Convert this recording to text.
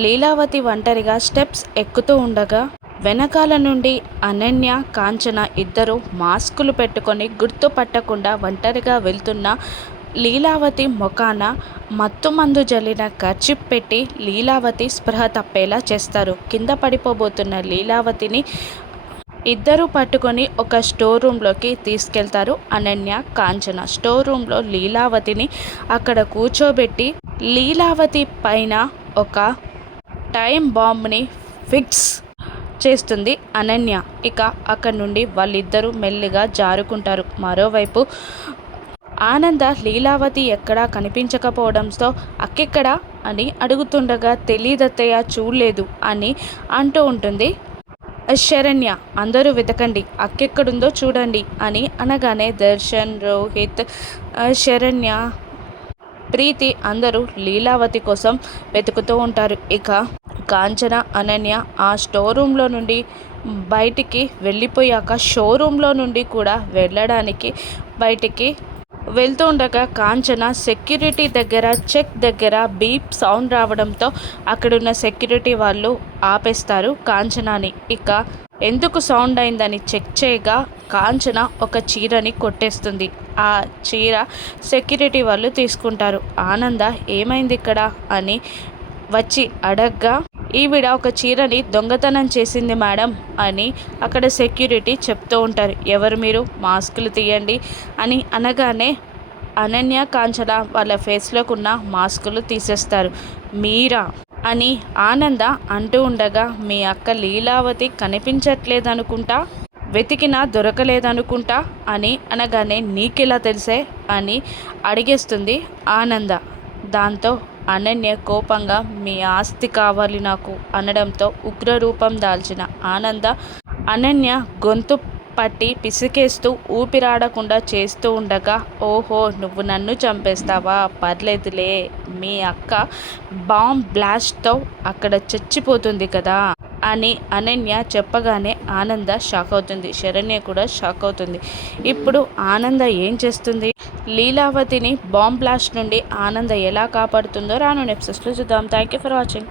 లీలావతి ఒంటరిగా స్టెప్స్ ఎక్కుతూ ఉండగా వెనకాల నుండి అనన్య, కాంచన ఇద్దరు మాస్కులు పెట్టుకొని గుర్తుపట్టకుండా ఒంటరిగా వెళ్తున్న లీలావతి మొఖాన మత్తుమందు జల్లిన కర్చీఫ్ పెట్టి లీలావతి స్పృహ తప్పేలా చేస్తారు. కింద పడిపోబోతున్న లీలావతిని ఇద్దరు పట్టుకొని ఒక స్టోర్ రూమ్లోకి తీసుకెళ్తారు అనన్య, కాంచన. స్టోర్ రూమ్లో లీలావతిని అక్కడ కూర్చోబెట్టి లీలావతి పైన ఒక టైం బాంబ్ని ఫిక్స్ చేస్తుంది అనన్య. ఇక అక్కడి నుండి వాళ్ళిద్దరూ మెల్లిగా జారుకుంటారు. మరోవైపు ఆనంద లీలావతి ఎక్కడా కనిపించకపోవడంతో అక్కెక్కడా అని అడుగుతుండగా తెలీదత్తయ్య, చూడలేదు అని అంటూ ఉంటుంది శరణ్య. అందరూ వెతకండి, అక్కెక్కడుందో చూడండి అని అనగానే దర్శన్, రోహిత్, శరణ్య, ప్రీతి అందరూ లీలావతి కోసం వెతుకుతూ ఉంటారు. ఇక కాంచన, అనన్య ఆ స్టోర్ రూమ్లో నుండి బయటికి వెళ్ళిపోయాక షోరూంలో నుండి కూడా వెళ్ళడానికి బయటికి వెళ్తూ ఉండగా కాంచన సెక్యూరిటీ దగ్గర చెక్ దగ్గర బీప్ సౌండ్ రావడంతో అక్కడున్న సెక్యూరిటీ వాళ్ళు ఆపేస్తారు కాంచనాని. ఇక ఎందుకు సౌండ్ అయిందని చెక్ చేయగా కాంచన ఒక చీరని కొట్టేస్తుంది. ఆ చీర సెక్యూరిటీ వాళ్ళు తీసుకుంటారు. ఆనంద ఏమైంది ఇక్కడ అని వచ్చి అడగ్గా ఈవిడ ఒక చీరని దొంగతనం చేసింది మేడం అని అక్కడ సెక్యూరిటీ చెప్తూ ఉంటారు. ఎవరు మీరు, మాస్కులు తీయండి అని అనగానే అనన్య, కాంచన వాళ్ళ ఫేస్లోకి ఉన్న మాస్కులు తీసేస్తారు. మీరా అని ఆనంద అంటూ ఉండగా మీ అక్క లీలావతి కనిపించట్లేదనుకుంటా, వెతికినా దొరకలేదనుకుంటా అని అనగానే నీకెలా తెలిసే అని అడిగేస్తుంది ఆనంద. దాంతో అనన్య కోపంగా మీ ఆస్తి కావాలి నాకు అనడంతో ఉగ్రరూపం దాల్చిన ఆనంద అనన్య గొంతు పట్టి పిసికేస్తూ ఊపిరాడకుండా చేస్తూ ఉండగా ఓహో నువ్వు నన్ను చంపేస్తావా, పర్లేదులే, మీ అక్క బాంబ్ బ్లాస్ట్తో అక్కడ చచ్చిపోతుంది కదా అని అనన్య చెప్పగానే ఆనంద షాక్ అవుతుంది. శరణ్య కూడా షాక్ అవుతుంది. ఇప్పుడు ఆనంద ఏం చేస్తుంది? లీలావతిని బాంబ్ బ్లాస్ట్ నుండి ఆనంద ఎలా కాపాడుతుందో రానున్న ఎపిసోడ్స్లో చూద్దాం. Thank you for watching.